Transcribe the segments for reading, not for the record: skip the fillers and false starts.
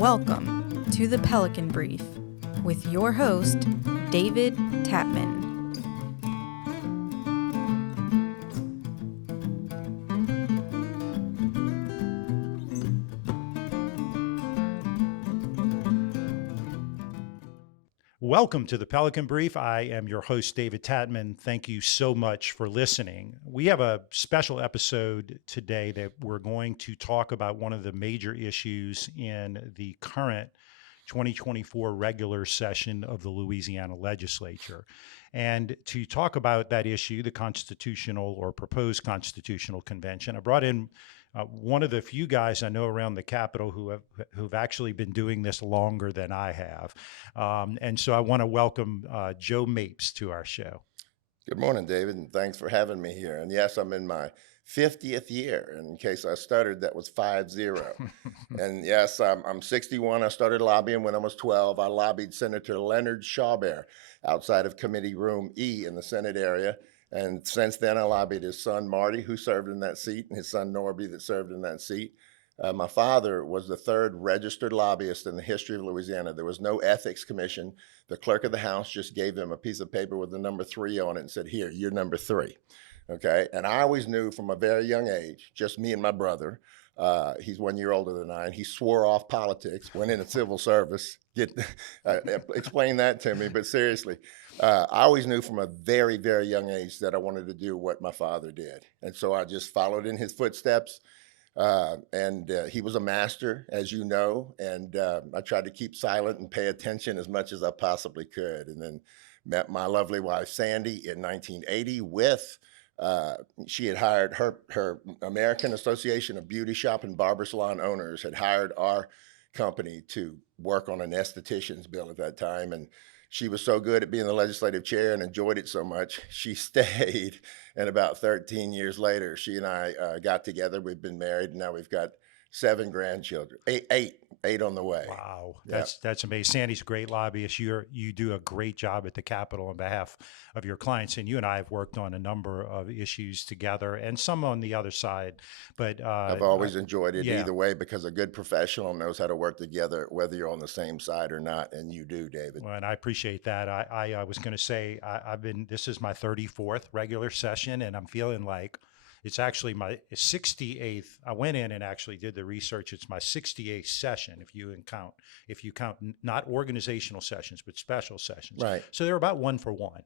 Welcome to the Pelican Brief with your host, David Tatman. Welcome to the Pelican Brief. I am your host, David Tatman. Thank you so much for listening. We have a special episode today that we're going to talk about one of the major issues in the current 2024 regular session of the Louisiana legislature. And to talk about that issue, the constitutional or proposed constitutional convention, I brought in one of the few guys I know around the Capitol who've actually been doing this longer than I have. And so I want to welcome Joe Mapes to our show. Good morning, David, and thanks for having me here. And yes, I'm in my 50th year. And in case I stuttered, that was 50. And yes, I'm 61. I started lobbying when I was 12. I lobbied Senator Leonard Shawbear outside of Committee Room E in the Senate area. And since then, I lobbied his son, Marty, who served in that seat, and his son, Norby, that served in that seat. My father was the third registered lobbyist in the history of Louisiana. There was no ethics commission. The clerk of the House just gave him a piece of paper with the number 3 on it and said, "Here, you're number 3." Okay. And I always knew from a very young age, just me and my brother, he's 1 year older than I, and he swore off politics, went into civil service. Explain that to me, but seriously. I always knew from a very, very young age that I wanted to do what my father did. And so I just followed in his footsteps. And he was a master, as you know, and I tried to keep silent and pay attention as much as I possibly could. And then met my lovely wife, Sandy, in 1980 with, she had hired her American Association of Beauty Shop and Barber Salon Owners had hired our company to work on an esthetician's bill at that time. And she was so good at being the legislative chair and enjoyed it so much, she stayed. And about 13 years later, she and I got together. We've been married, and now we've got 7 grandchildren, eight on the way. Wow, Yep. That's amazing. Sandy's a great lobbyist. You do a great job at the Capitol on behalf of your clients, and you and I have worked on a number of issues together, and some on the other side. But I've always enjoyed it yeah. either way, because a good professional knows how to work together, whether you're on the same side or not, and you do, David. Well, and I appreciate that. I was going to say this is my 34th regular session, and I'm feeling like it's actually my 68th. I went in and actually did the research. It's my 68th session if you count not organizational sessions, but special sessions. Right. So they're about 1 for 1.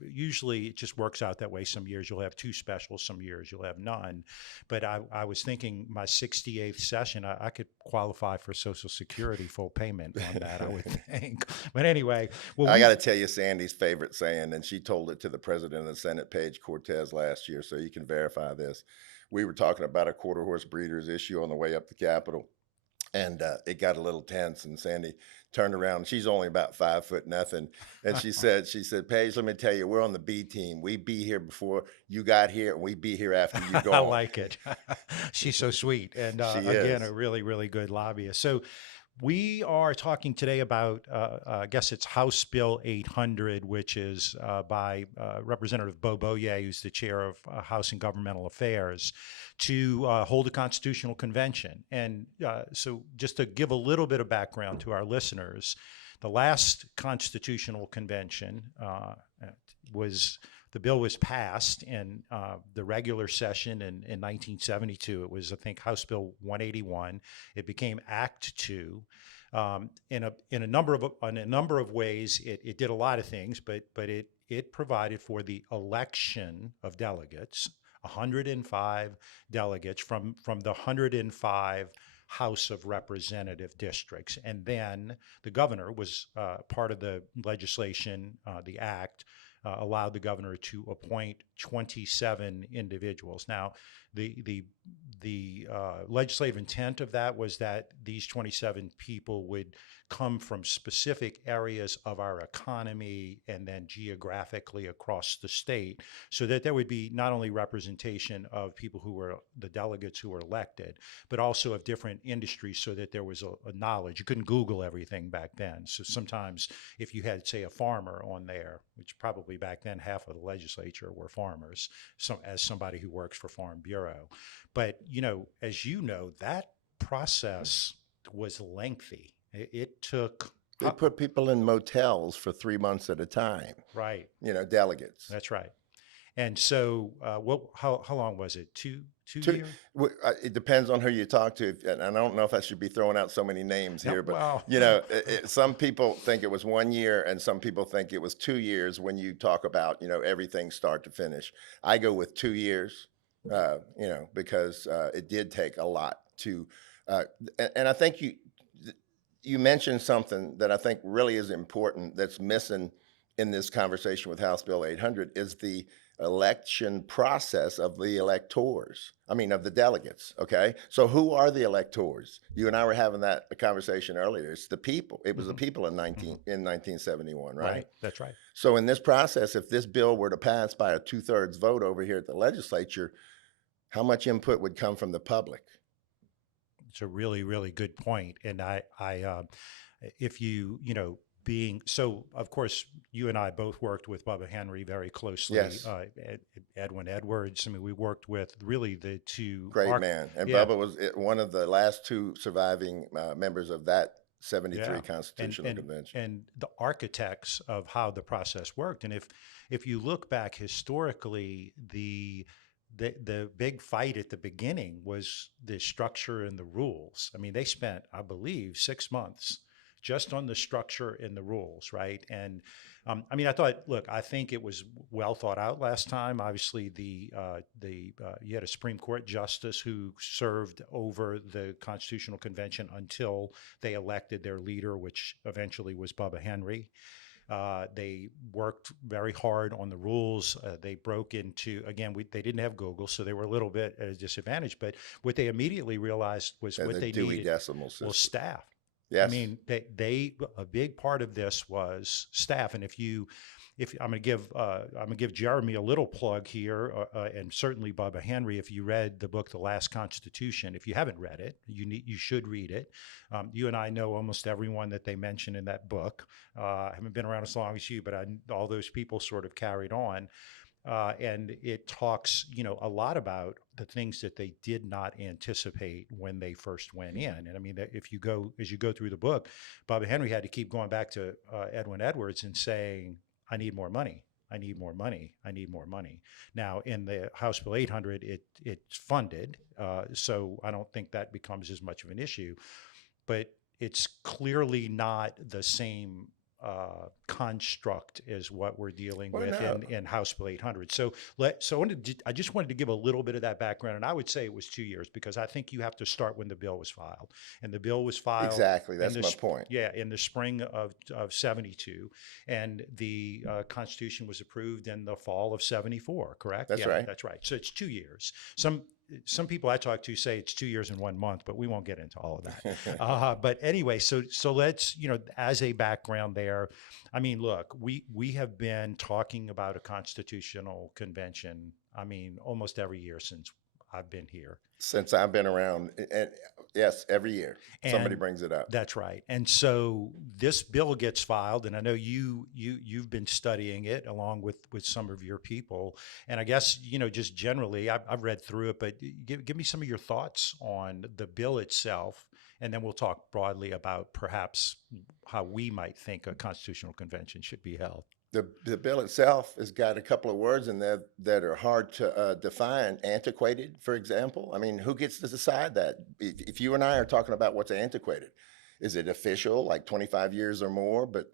Usually it just works out that way. Some years you'll have 2 specials, some years you'll have none. But I was thinking my 68th session, I could qualify for Social Security full payment on that, I would think. But anyway, I got to tell you Sandy's favorite saying, and she told it to the president of the Senate, Paige Cortez, last year, so you can verify this. We were talking about a quarter horse breeders issue on the way up the Capitol, and it got a little tense, and Sandy turned around. She's only about 5'0", and she said, Paige, let me tell you, we're on the B team. We be here before you got here, and we be here after you go. I like it. She's so sweet, and again, is a really, really good lobbyist. So we are talking today about, I guess it's House Bill 800, which is by Representative Beaullieu, who's the chair of House and Governmental Affairs, to hold a constitutional convention. And so just to give a little bit of background to our listeners, the last constitutional convention the bill was passed in the regular session in 1972. It was, I think, House Bill 181. It became Act 2. In a number of ways, it did a lot of things, but it provided for the election of delegates, 105 delegates from the 105 House of Representative districts. And then the governor was part of the legislation, the act, allowed the governor to appoint 27 individuals. Now, the legislative intent of that was that these 27 people would come from specific areas of our economy and then geographically across the state, so that there would be not only representation of people who were the delegates who were elected, but also of different industries, so that there was a knowledge. You couldn't Google everything back then. So sometimes if you had, say, a farmer on there, which probably back then half of the legislature were farmers, as somebody who works for Farm Bureau. But, as you know, that process was lengthy. It took. They put people in motels for 3 months at a time. Right. Delegates. That's right. And so, how long was it? Two years? It depends on who you talk to, and I don't know if I should be throwing out so many names here, but well, some people think it was 1 year, and some people think it was 2 years when you talk about everything start to finish. I go with 2 years, because it did take a lot to, and I think you mentioned something that I think really is important that's missing in this conversation with House Bill 800 is the election process of the electors. I mean, of the delegates. Okay. So who are the electors? You and I were having that conversation earlier. It's the people. It was the people in 1971, right? That's right. So in this process, if this bill were to pass by a 2/3 vote over here at the legislature, how much input would come from the public? It's a really, really good point. And if being so, of course, you and I both worked with Bubba Henry very closely. Yes. Edwin Edwards. I mean, we worked with really the two. Great man. And Bubba was one of the last two surviving members of that 73 Constitutional Convention. And the architects of how the process worked. And if you look back historically, the big fight at the beginning was the structure and the rules. I mean, they spent, I believe, 6 months just on the structure and the rules, right? And I think it was well thought out last time. Obviously, you had a Supreme Court justice who served over the Constitutional Convention until they elected their leader, which eventually was Bubba Henry. They worked very hard on the rules. They broke into, again, they didn't have Google, so they were a little bit at a disadvantage. But what they immediately realized was what they Dewey needed Decimal System. was staff. Yes. I mean, a big part of this was staff. And if I'm going to give Jeremy a little plug here, and certainly Bubba Henry. If you read the book, The Last Constitution, if you haven't read it, you should read it. You and I know almost everyone that they mention in that book. I haven't been around as long as you, but all those people sort of carried on. And it talks, a lot about the things that they did not anticipate when they first went in. And I mean, as you go through the book, Bubba Henry had to keep going back to Edwin Edwards and saying, I need more money. I need more money. I need more money. Now, in the House Bill 800, it's funded. So I don't think that becomes as much of an issue. But it's clearly not the same construct is what we're dealing with in House Bill 800. So I just wanted to give a little bit of that background, and I would say it was 2 years because I think you have to start when the bill was filed, and the bill was filed exactly. That's my point. Yeah, in the spring of 72, and the Constitution was approved in the fall of 74. Correct? That's right. That's right. So it's 2 years. Some people I talk to say it's 2 years and 1 month, but we won't get into all of that. But anyway, so let's, as a background there, I mean, look, we have been talking about a constitutional convention, I mean, almost every year since I've been here. Since I've been around, and yes, every year somebody brings it up. That's right. And so this bill gets filed, and I know you've been studying it along with some of your people. And I guess just generally, I've read through it, but give me some of your thoughts on the bill itself, and then we'll talk broadly about perhaps how we might think a constitutional convention should be held. The bill itself has got a couple of words in there that are hard to define. Antiquated, for example. I mean, who gets to decide that? If you and I are talking about what's antiquated, is it official, like 25 years or more? But,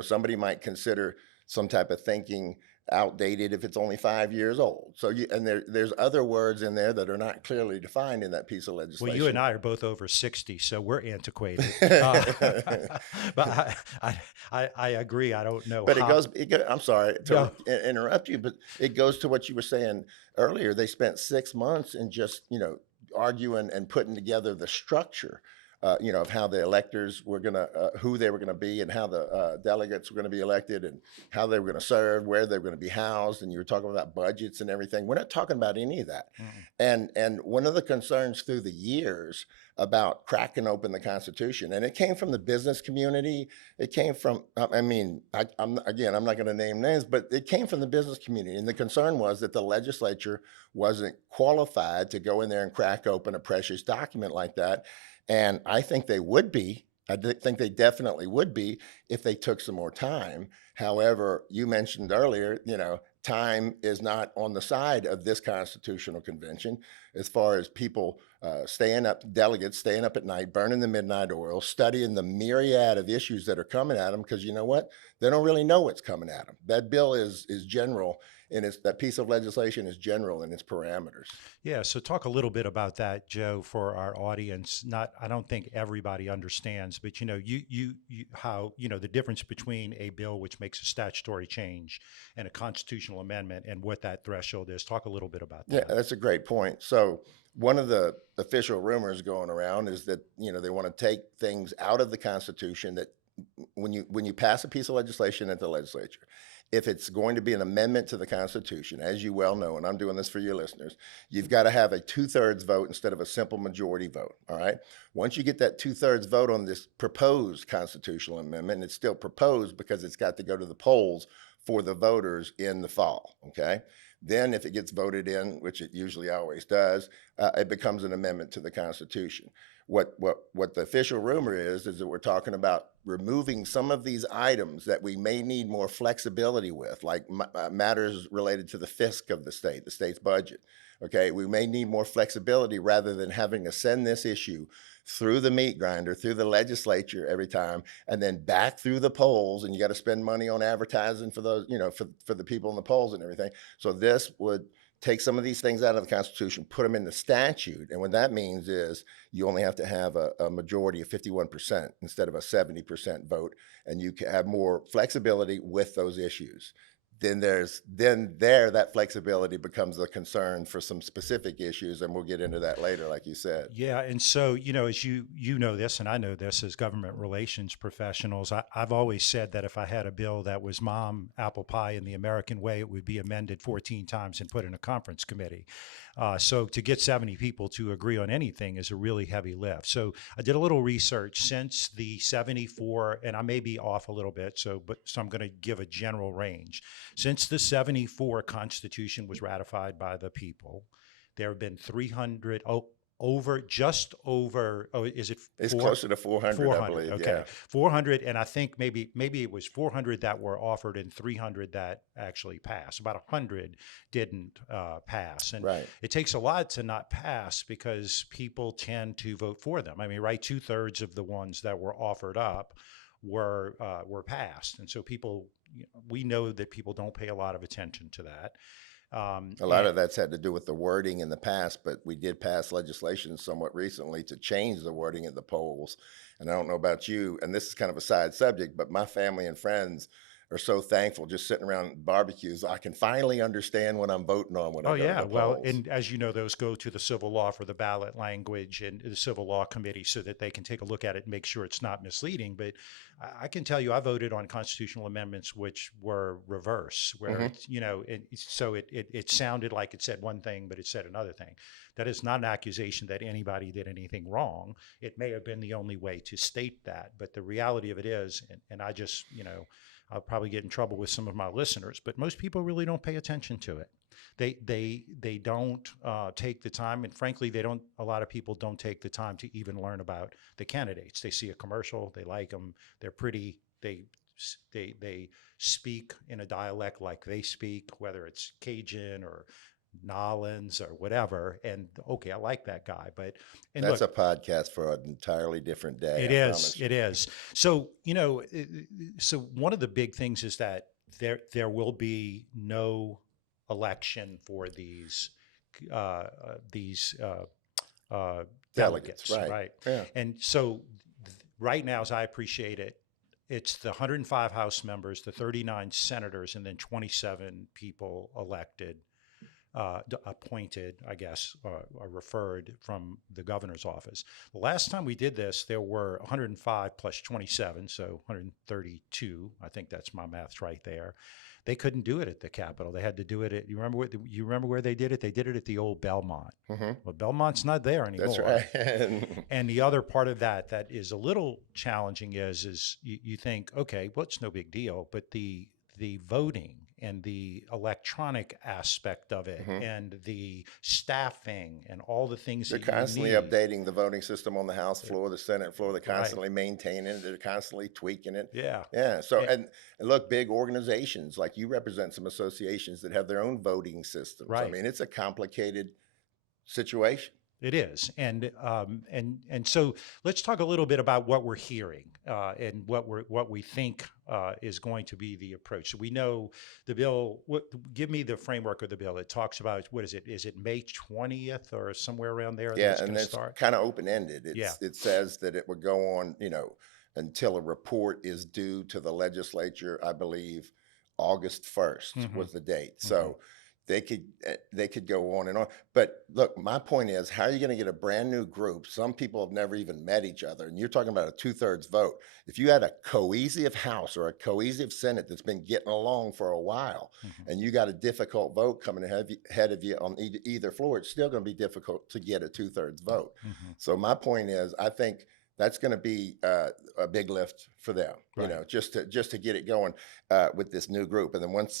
somebody might consider some type of thinking outdated if it's only 5 years old. So there's other words in there that are not clearly defined in that piece of legislation. Well, you and I are both over 60, so we're antiquated. But I agree. I don't know. But it goes. I'm sorry to interrupt you, but it goes to what you were saying earlier. They spent 6 months in just arguing and putting together the structure. Of how the electors were who they were gonna be, and how the delegates were gonna be elected, and how they were gonna serve, where they were gonna be housed, and you were talking about budgets and everything. We're not talking about any of that. Mm-hmm. And one of the concerns through the years about cracking open the Constitution, and it came from the business community. It came from, I'm not gonna name names, but it came from the business community. And the concern was that the legislature wasn't qualified to go in there and crack open a precious document like that. And I think they would be. Think they definitely would be if they took some more time. However, you mentioned earlier, time is not on the side of this constitutional convention as far as people delegates staying up at night, burning the midnight oil, studying the myriad of issues that are coming at them, because you know what? They don't really know what's coming at them. That bill is general, and that piece of legislation is general in its parameters. Yeah, so talk a little bit about that, Joe, for our audience. I don't think everybody understands, but how the difference between a bill which makes a statutory change and a constitutional amendment, and what that threshold is. Talk a little bit about that. Yeah, that's a great point. So one of the official rumors going around is that they want to take things out of the Constitution, that when you pass a piece of legislation at the legislature, if it's going to be an amendment to the Constitution, as you well know, and I'm doing this for your listeners, you've got to have a 2/3 vote instead of a simple majority vote. All right. Once you get that 2/3 vote on this proposed constitutional amendment, and it's still proposed because it's got to go to the polls for the voters in the fall. Okay. Then if it gets voted in, which it usually always does, it becomes an amendment to the Constitution. What the official rumor is that we're talking about removing some of these items that we may need more flexibility with, like matters related to the fisc of the state's budget. Okay, we may need more flexibility rather than having to send this issue through the meat grinder, through the legislature every time, and then back through the polls, and you got to spend money on advertising for those, for the people in the polls and everything. So this would take some of these things out of the Constitution, put them in the statute. And what that means is you only have to have a majority of 51% instead of a 70% vote, and you can have more flexibility with those issues. Then that flexibility becomes a concern for some specific issues, and we'll get into that later, like you said. Yeah, and so, as you know this, and I know this as government relations professionals, I've always said that if I had a bill that was mom apple pie in the American way, it would be amended 14 times and put in a conference committee. So to get 70 people to agree on anything is a really heavy lift. So I did a little research since the 74, and I may be off a little bit, so I'm going to give a general range. Since the 74 Constitution was ratified by the people, there have been 300, is it? It's closer to 400, I believe. Okay, yeah. 400, and I think maybe it was 400 that were offered and 300 that actually passed. About 100 didn't pass, and Right. it takes a lot to not pass because people tend to vote for them. I mean, right, 2/3 of the ones that were offered up were passed, and so people, we know that people don't pay a lot of attention to that. A lot of that's had to do with the wording in the past, but we did pass legislation somewhat recently to change the wording at the polls. And I don't know about you, and this is kind of a side subject, but my family and friends are so thankful just sitting around barbecues. I can finally understand what I'm voting on when I go to the polls. And as you know, those go to the civil law for the ballot language and the civil law committee so that they can take a look at it and make sure it's not misleading. But I can tell you, I voted on constitutional amendments which were reverse, where it sounded like it said one thing, but it said another thing. That is not an accusation that anybody did anything wrong. It may have been the only way to state that, but the reality of it is, and I just, I'll probably get in trouble with some of my listeners, but most people really don't pay attention to it. They don't take the time, and frankly, a lot of people don't take the time to even learn about the candidates. They see a commercial, they like them, they're pretty, they speak in a dialect like they speak, whether it's Cajun or Nolans or whatever, and okay, I like that guy, That's a podcast for an entirely different day. It is. So, so one of the big things is that there will be no election for these delegates, right? Yeah. And so right now, as I appreciate it, it's the 105 House members, the 39 senators, and then 27 people elected, appointed, I guess, or referred from the governor's office. The last time we did this, there were 105 plus 27, so 132. I think that's my math right there. They couldn't do it at the Capitol. They had to do it at, you remember where they did it? They did it at the old Belmont. Mm-hmm. Well, Belmont's not there anymore. That's right. And the other part of that is a little challenging is you think, okay, well, it's no big deal, but the voting and the electronic aspect of it Mhm. and the staffing and all the things They're that you constantly need. updating the voting system on the House floor, the Senate floor. They're Right. constantly maintaining it. They're constantly tweaking it. Yeah. Yeah. So, Eh, and look, big organizations like you represent some associations that have their own voting systems. I Right. mean, it's a complicated situation. It is, and so let's talk a little bit about what we're hearing and what we think is going to be the approach. So we know the bill. Give me the framework of the bill. It talks about what is it? Is it May 20th or somewhere around there that Yeah, it's going and to it's start? kind of open ended. Yeah. It says that it would go on, until a report is due to the legislature. I believe August 1st Hmm. was the date. Hmm. So they could go on and on. But look, my point is, how are you going to get a brand new group? Some people have never even met each other, and you're talking about a 2/3 vote. If you had a cohesive House or a cohesive Senate that's been getting along for a while, Hmm. and you got a difficult vote coming ahead of you on either floor, it's still going to be difficult to get a 2/3 vote. Hmm. So my point is, I think that's going to be a big lift for them, Right. just to get it going with this new group. And then once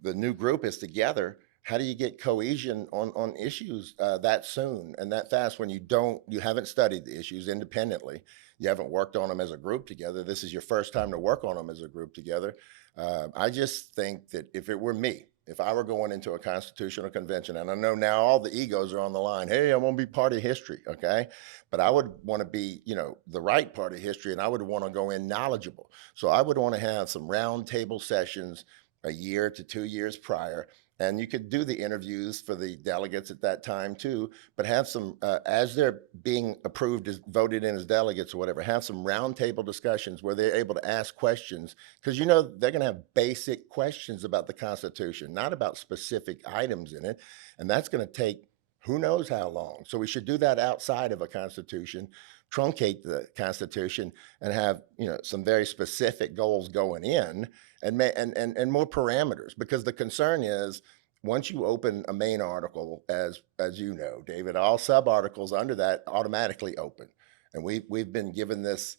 the new group is together, how do you get cohesion on issues that soon and that fast when you haven't studied the issues independently, you haven't worked on them as a group together. This is your first time to work on them as a group together. I just think that if it were me, if I were going into a constitutional convention, and I know now all the egos are on the line, hey, I want to be part of history, okay? But I would want to be, the right part of history, and I would want to go in knowledgeable. So I would want to have some round table sessions a year to 2 years prior. And you could do the interviews for the delegates at that time too, but have some, as they're being approved as voted in as delegates or whatever, have some roundtable discussions where they're able to ask questions, because they're going to have basic questions about the Constitution, not about specific items in it. And that's going to take who knows how long. So we should do that outside of a Constitution, truncate the Constitution, and have some very specific goals going in, and more parameters, because the concern is once you open a main article, as you know, David, all sub articles under that automatically open, and we've been given this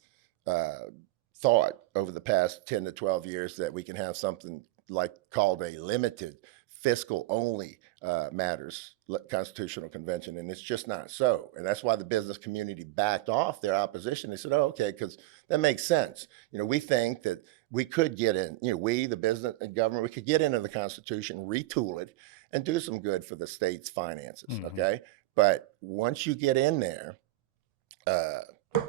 thought over the past 10 to 12 years that we can have something like called a limited fiscal only matters constitutional convention, and it's just not so. And that's why the business community backed off their opposition. They said, oh, okay, because that makes sense. We think that we could get in, we, the business and government, we could get into the Constitution, retool it, and do some good for the state's finances, Hmm. okay? But once you get in there,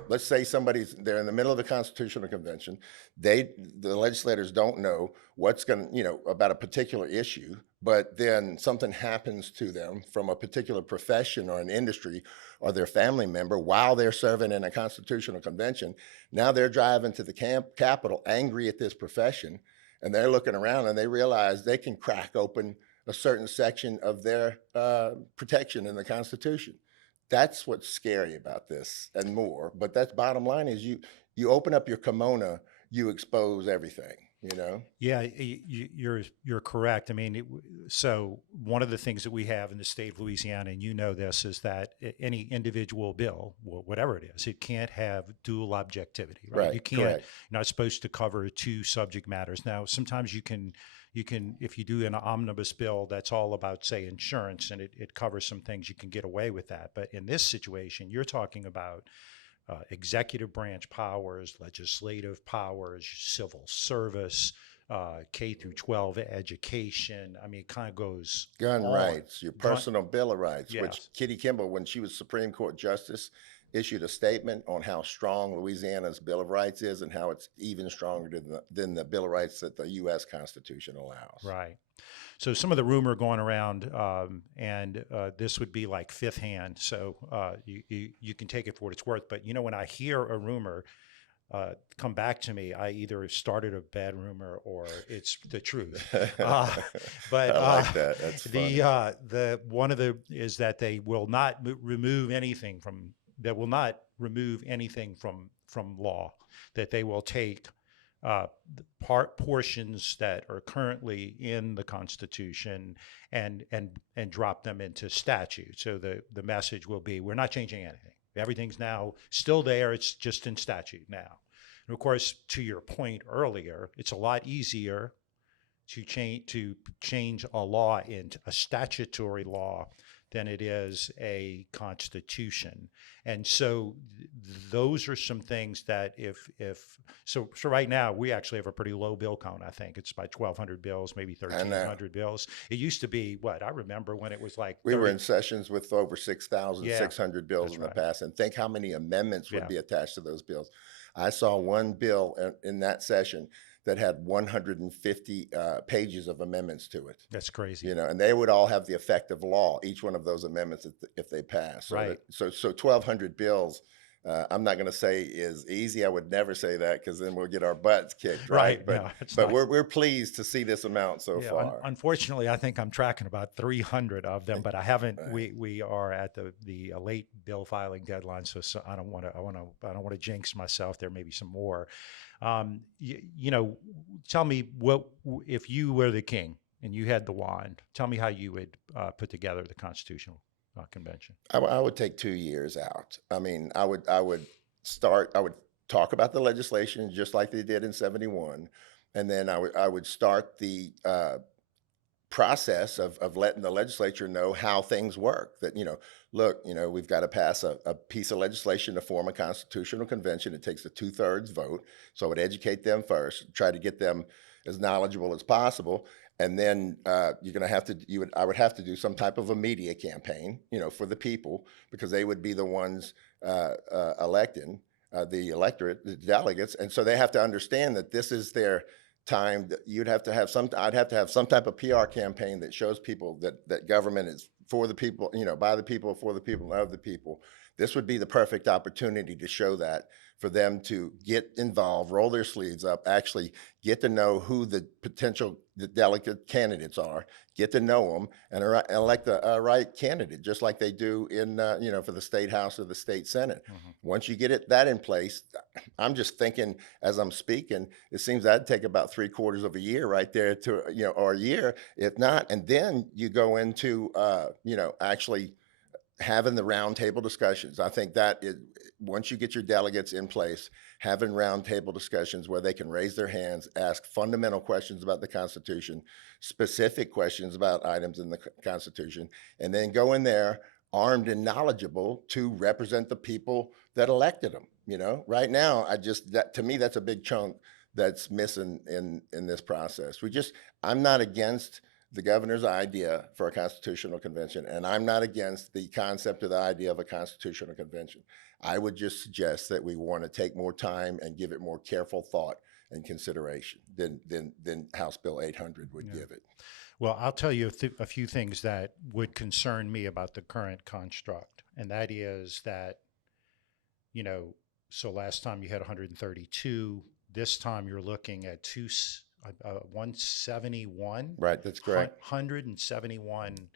let's say they're in the middle of the Constitutional Convention. The legislators don't know what's going to, about a particular issue, but then something happens to them from a particular profession or an industry or their family member while they're serving in a Constitutional Convention. Now they're driving to the Capitol angry at this profession, and they're looking around and they realize they can crack open a certain section of their protection in the Constitution. That's what's scary about this and more. But that's bottom line is you open up your kimono, you expose everything, Yeah, you're correct. I mean, so one of the things that we have in the state of Louisiana, and this, is that any individual bill, whatever it is, it can't have dual objectivity, right? Right, You can't. correct. You're not supposed to cover two subject matters. Now, sometimes you can, if you do an omnibus bill that's all about, say, insurance, and it covers some things, you can get away with that. But in this situation, you're talking about executive branch powers, legislative powers, civil service, K through 12 education. I mean, it kind of goes Gun on. rights, your personal Bill of Rights, which Yes. Kitty Kimball, when she was Supreme Court Justice, issued a statement on how strong Louisiana's Bill of Rights is and how it's even stronger than the Bill of Rights that the U.S. Constitution allows. Right. So some of the rumor going around, and this would be like fifth hand, so you can take it for what it's worth. But when I hear a rumor come back to me, I either started a bad rumor or it's the truth. But I like that. That's funny. the one of the is that they will not remove anything from law. That they will take portions that are currently in the Constitution and drop them into statute. So the message will be, we're not changing anything. Everything's now still there. It's just in statute now. And of course, to your point earlier, it's a lot easier to change a law into a statutory law than it is a constitution. And so those are some things that so right now we actually have a pretty low bill count. I think it's about 1,200 bills, maybe 1,300 bills. It used to be I remember when it was like we were in sessions with over 6,600 bills in the right. past, and think how many amendments would Yeah. be attached to those bills. I saw one bill in that session that had 150 pages of amendments to it. That's crazy. And they would all have the effect of law, each one of those amendments, if they pass. So right. So 1,200 bills, I'm not going to say is easy. I would never say that, because then we'll get our butts kicked, right? But we're pleased to see this amount so far. Unfortunately, I think I'm tracking about 300 of them, but I haven't. Right. We are at the late bill filing deadline, so I don't want to jinx myself. There may be some more. Tell me, what if you were the king and you had the wand? Tell me how you would put together the Constitutional Convention. I would take 2 years out. I mean, I would talk about the legislation just like they did in 71, and then I would start the process of letting the legislature know how things work. That, look, we've got to pass a piece of legislation to form a constitutional convention. It takes a 2/3 vote. So I would educate them first, try to get them as knowledgeable as possible. And then I would have to do some type of a media campaign, for the people, because they would be the ones electing the electorate, the delegates. And so they have to understand that this is their time. That I'd have to have some type of PR campaign that shows people that government is for the people, by the people, for the people, and of the people. This would be the perfect opportunity to show that, for them to get involved, roll their sleeves up, actually get to know who the potential delegate candidates are, get to know them, and elect the right candidate, just like they do in, for the state house or the state senate. Mm-hmm. Once you get that in place, I'm just thinking as I'm speaking, it seems that'd take about 3/4 of a year right there or a year, if not. And then you go into, actually having the roundtable discussions. I think that once you get your delegates in place, having roundtable discussions where they can raise their hands, ask fundamental questions about the Constitution, specific questions about items in the Constitution, and then go in there armed and knowledgeable to represent the people that elected them. Right now, to me, that's a big chunk that's missing in this process. I'm not against the governor's idea for a constitutional convention, and I'm not against the concept of the idea of a constitutional convention. I would just suggest that we want to take more time and give it more careful thought and consideration than House Bill 800 would give it. Well, I'll tell you a few things that would concern me about the current construct, and that is that, so last time you had 132. This time you're looking at 171. Right, that's correct. 171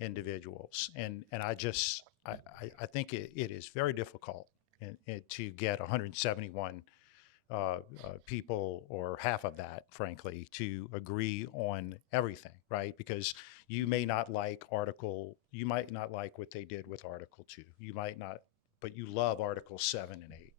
individuals, and I think it is very difficult to get 171 people, or half of that, frankly, to agree on everything, right? Because you might not like what they did with Article 2. You might not, but you love Article 7 and 8,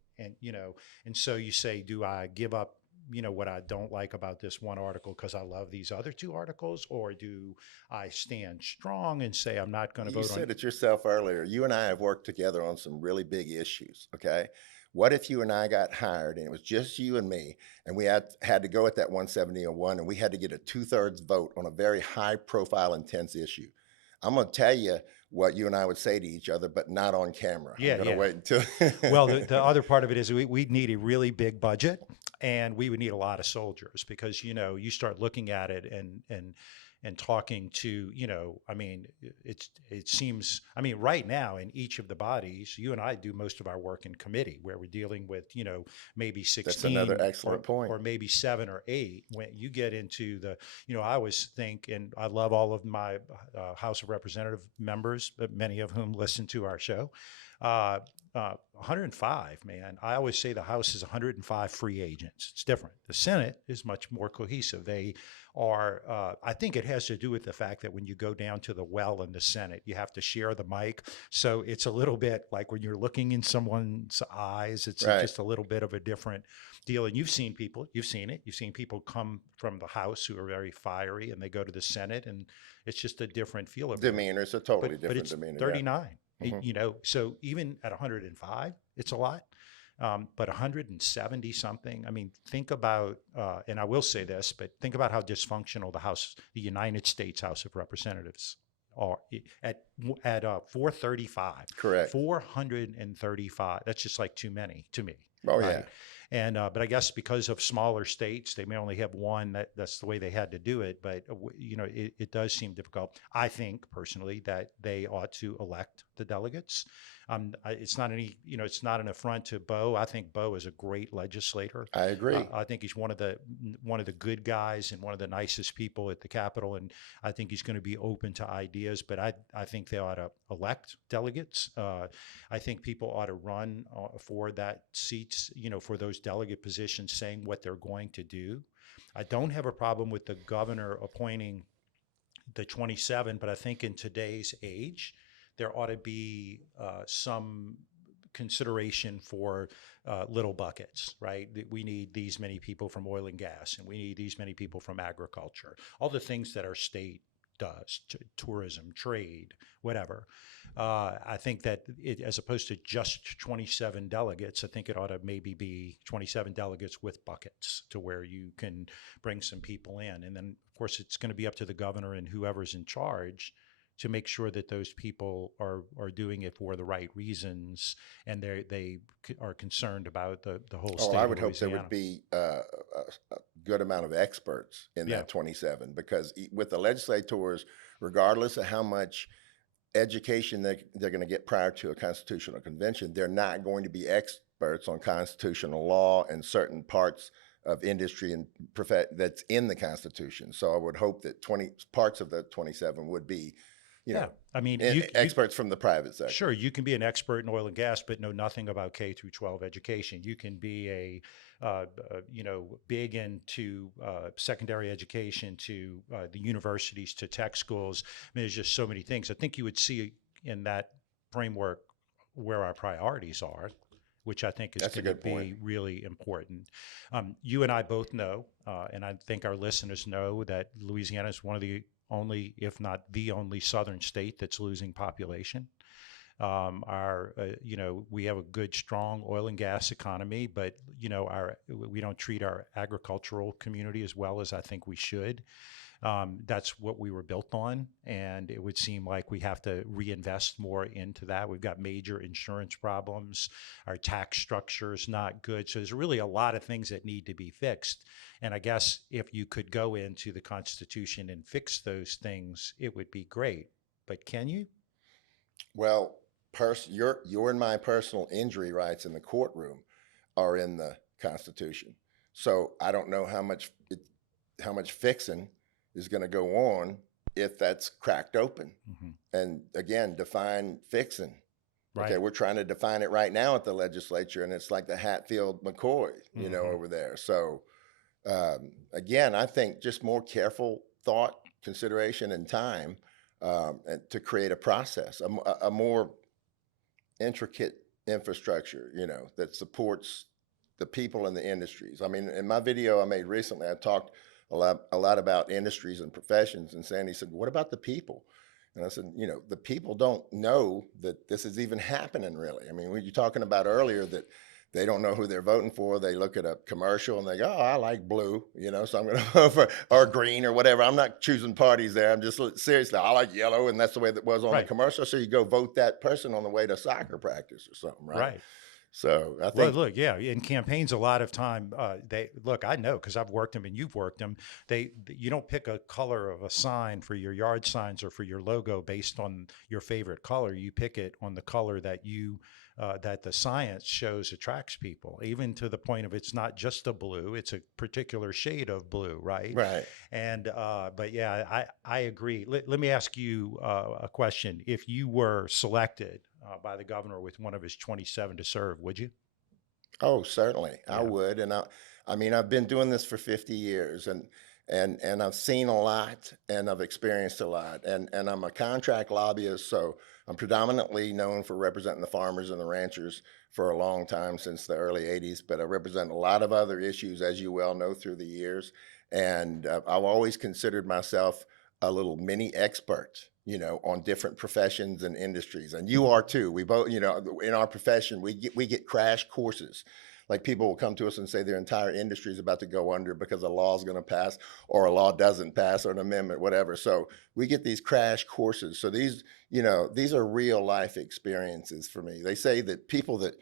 and so you say, do I give up what I don't like about this one article because I love these other two articles, or do I stand strong and say I'm not going to vote on it? You said it yourself earlier. You and I have worked together on some really big issues, okay? What if you and I got hired and it was just you and me, and we had to go at that 171, and we had to get a 2/3 vote on a very high profile, intense issue? I'm going to tell you what you and I would say to each other, but not on camera. Yeah, I'm going to wait until. Well, the other part of it is we'd need a really big budget, and we would need a lot of soldiers, because you start looking at it and talking to, it seems, right now in each of the bodies, you and I do most of our work in committee, where we're dealing with, maybe 16. That's another excellent point. Or maybe 7 or 8. When you get into the, I always think, and I love all of my House of Representative members, but many of whom listen to our show. 105, man. I always say the House is 105 free agents. It's different. The Senate is much more cohesive. They are, I think it has to do with the fact that when you go down to the well in the Senate, you have to share the mic. So it's a little bit like when you're looking in someone's eyes, it's Right. just a little bit of a different deal. And you've seen people, you've seen it. You've seen people come from the House who are very fiery and they go to the Senate and it's just a different feel of it. Demeanor. It's a totally But different it's demeanor. 39, Mhm. so even at 105, it's a lot. But 170 something, I mean, think about, and I will say this, but think about how dysfunctional the United States House of Representatives are at 435. Correct. 435. That's just like too many to me. Oh, right? yeah. And but I guess because of smaller states, they may only have one. That's the way they had to do it. But it does seem difficult. I think personally that they ought to elect the delegates. It's not it's not an affront to Beau. I think Beau is a great legislator. I agree. I think he's one of the good guys and one of the nicest people at the Capitol, and I think he's going to be open to ideas. But I think they ought to elect delegates. I think people ought to run for that seats, for those delegate positions, saying what they're going to do. I don't have a problem with the governor appointing the 27, but I think in today's age, there ought to be some consideration for little buckets, right? We need these many people from oil and gas, and we need these many people from agriculture, all the things that our state does, tourism, trade, whatever. I think that as opposed to just 27 delegates, I think it ought to maybe be 27 delegates with buckets to where you can bring some people in. And then, of course, it's going to be up to the governor and whoever's in charge to make sure that those people are doing it for the right reasons and they are concerned about the whole state. I would hope there would be a good amount of experts in that 27, because with the legislators, regardless of how much education they're going to get prior to a constitutional convention, they're not going to be experts on constitutional law and certain parts of industry and that's in the Constitution. So I would hope that 20 parts of the 27 would be I mean, experts from the private sector. Sure, you can be an expert in oil and gas, but know nothing about K through 12 education. You can be big into secondary education, to the universities, to tech schools. I mean, there's just so many things. I think you would see in that framework where our priorities are, which I think is going to be really important. You and I both know, and I think our listeners know, that Louisiana is one of the only, if not the only, southern state that's losing population. We have a good, strong oil and gas economy, but we don't treat our agricultural community as well as I think we should. That's what we were built on, and it would seem like we have to reinvest more into that. We've got major insurance problems. Our tax structure is not good. So there's really a lot of things that need to be fixed. And I guess if you could go into the Constitution and fix those things, it would be great. But can you? Well, your and my personal injury rights in the courtroom are in the Constitution. So I don't know how much fixing is going to go on if that's cracked open. Mm-hmm. And again, define fixing. Right. Okay, we're trying to define it right now at the legislature, and it's like the Hatfield-McCoy, over there. So again, I think just more careful thought, consideration, and time to create a process, a more intricate infrastructure, that supports the people and the industries. I mean, in my video I made recently, I talked a lot about industries and professions, and Sandy said, "What about the people?" And I said, the people don't know that this is even happening, really. I mean, when you're talking about earlier that they don't know who they're voting for, they look at a commercial and they go, "Oh, I like blue, so I'm going to vote for," or green or whatever. I'm not choosing parties there. I'm just seriously, I like yellow, and that's the way that was on the commercial. So you go vote that person on the way to soccer practice or something, right? Right. So I think, look, in campaigns, a lot of time, I know because I've worked them and you've worked them. You don't pick a color of a sign for your yard signs or for your logo based on your favorite color. You pick it on the color that that the science shows attracts people, even to the point of it's not just a blue, it's a particular shade of blue, right? Right. And, I agree. Let me ask you a question. If you were selected by the governor with one of his 27 to serve, would you? Oh, certainly. Yeah. I would. And I mean, I've been doing this for 50 years, and And I've seen a lot, and I've experienced a lot. And I'm a contract lobbyist, so I'm predominantly known for representing the farmers and the ranchers for a long time, since the early 80s, but I represent a lot of other issues, as you well know, through the years. And I've always considered myself a little mini expert, on different professions and industries. And you are too. We both, in our profession, we get crash courses. Like, people will come to us and say their entire industry is about to go under because a law is going to pass, or a law doesn't pass, or an amendment, whatever. So we get these crash courses. So these are real life experiences for me. They say that people that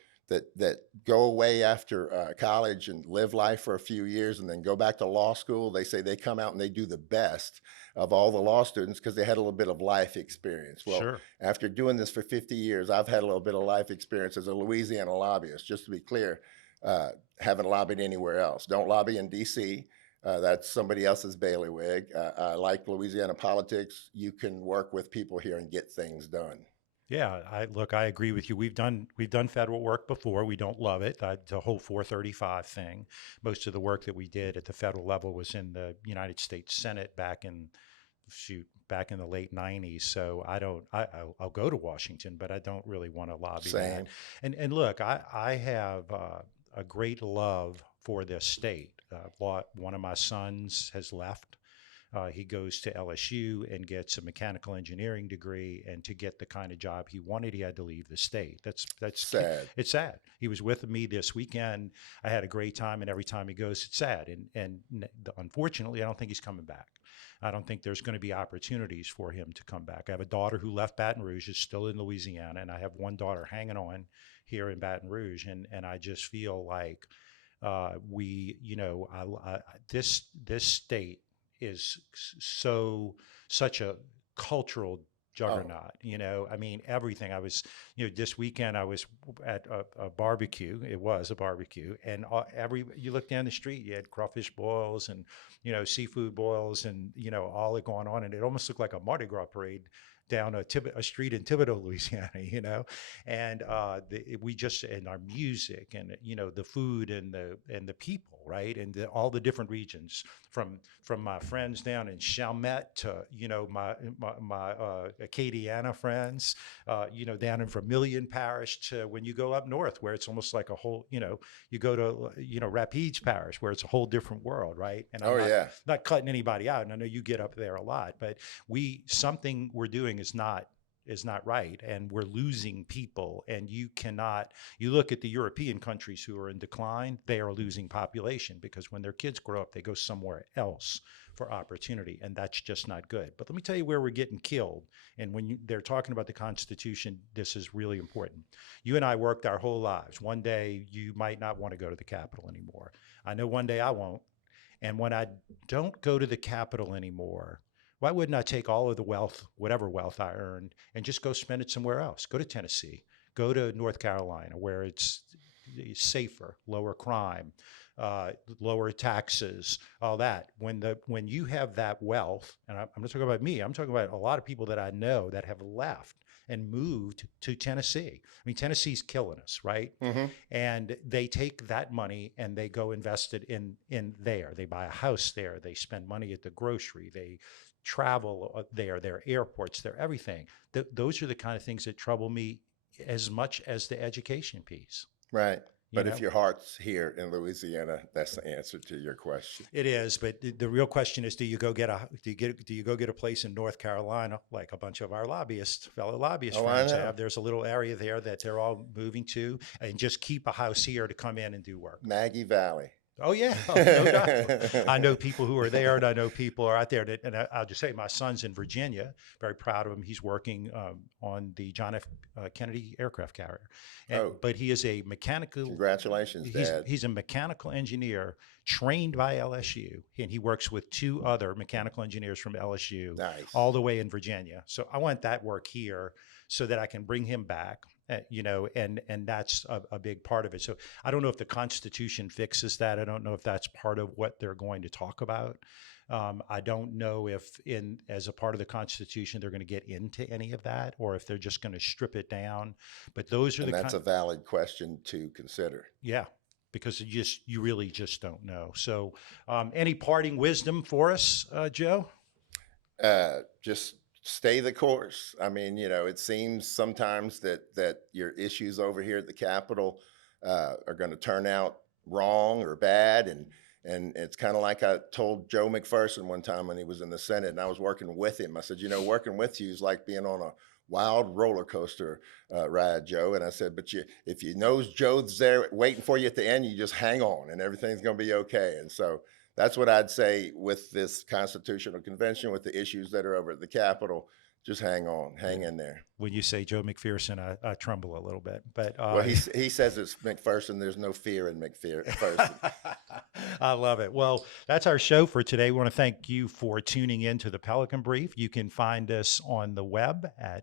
go away after college and live life for a few years and then go back to law school, they say they come out and they do the best of all the law students because they had a little bit of life experience. Well, Sure. after doing this for 50 years, I've had a little bit of life experience as a Louisiana lobbyist. Just to be clear, haven't lobbied anywhere else. Don't lobby in D.C. That's somebody else's bailiwick. I like Louisiana politics. You can work with people here and get things done. Yeah, I agree with you. We've done federal work before. We don't love it. The whole 435 thing. Most of the work that we did at the federal level was in the United States Senate back in the late 90s. So I'll go to Washington, but I don't really want to lobby Same. that. And look, I have a great love for this state. One of my sons has left. He goes to LSU and gets a mechanical engineering degree, and to get the kind of job he wanted, he had to leave the state. That's Sad. It's sad. He was with me this weekend. I had a great time, and every time he goes, it's sad. And unfortunately, I don't think he's coming back. I don't think there's going to be opportunities for him to come back. I have a daughter who left Baton Rouge, is still in Louisiana, and I have one daughter hanging on here in Baton Rouge, and I just feel like this state is such a cultural juggernaut. I mean, everything. I was, this weekend I was at a barbecue. It was a barbecue, and you look down the street, you had crawfish boils and seafood boils and all that going on, and it almost looked like a Mardi Gras parade down a street in Thibodaux, Louisiana, and and our music and the food and the people, right, and all the different regions, from my friends down in Chalmette to my Acadiana friends, down in Vermilion Parish, to when you go up north where it's almost like a whole, you go to Rapides Parish where it's a whole different world, right? And I'm not cutting anybody out, and I know you get up there a lot, but something we're doing is not right, and we're losing people. And you look at the European countries who are in decline, they are losing population because when their kids grow up, they go somewhere else for opportunity, and that's just not good. But let me tell you where we're getting killed. And when they're talking about the Constitution, this is really important. You and I worked our whole lives. One day you might not want to go to the Capitol anymore. I know one day I won't. And when I don't go to the Capitol anymore, why wouldn't I take all of the wealth, whatever wealth I earned, and just go spend it somewhere else? Go to Tennessee, go to North Carolina, where it's safer, lower crime, lower taxes, all that. When you have that wealth, and I'm not talking about me, I'm talking about a lot of people that I know that have left and moved to Tennessee. I mean, Tennessee's killing us, right? Mm-hmm. And they take that money and they go invest it in there. They buy a house there. They spend money at the grocery. They travel there, their airports, their everything. Those are the kind of things that trouble me as much as the education piece. Right. But if your heart's here in Louisiana, that's the answer to your question. It is, but the real question is: do you go get a place in North Carolina, like a bunch of our fellow lobbyist friends have? There's a little area there that they're all moving to, and just keep a house here to come in and do work. Maggie Valley. Oh yeah, no doubt. I know people who are there, and I know people are out there. And I'll just say, my son's in Virginia. Very proud of him. He's working on the John F. Kennedy aircraft carrier. But he is a mechanical. Congratulations, Dad. He's a mechanical engineer trained by LSU, and he works with two other mechanical engineers from LSU, all the way in Virginia. So I want that work here so that I can bring him back. And that's a big part of it. So I don't know if the Constitution fixes that. I don't know if that's part of what they're going to talk about. I don't know if as a part of the Constitution, they're going to get into any of that, or if they're just going to strip it down. But that's a valid question to consider. Yeah. because you really just don't know. So any parting wisdom for us, Joe? Just stay the course. I mean, it seems sometimes that your issues over here at the Capitol are going to turn out wrong or bad. And it's kind of like I told Joe McPherson one time when he was in the Senate and I was working with him. I said, working with you is like being on a wild roller coaster ride, Joe. And I said, but if you know Joe's there waiting for you at the end, you just hang on and everything's going to be okay. And so that's what I'd say with this constitutional convention, with the issues that are over at the Capitol. Just hang on, hang in there. When you say Joe McPherson, I tremble a little bit. But well, he says it's McPherson. There's no fear in McPherson. I love it. Well, that's our show for today. We want to thank you for tuning in to the Pelican Brief. You can find us on the web at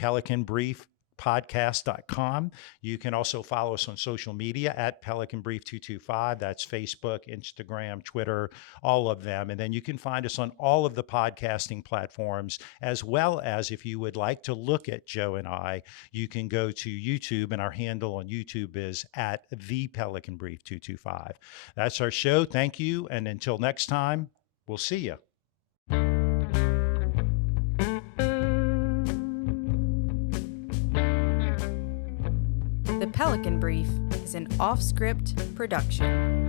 pelicanbriefpodcast.com. You can also follow us on social media at Pelican Brief 225. That's Facebook, Instagram, Twitter, all of them. And then you can find us on all of the podcasting platforms, as well as if you would like to look at Joe and I, you can go to YouTube, and our handle on YouTube is at the Pelican Brief 225. That's our show. Thank you. And until next time, we'll see you. The Pelican Brief is an off-script production.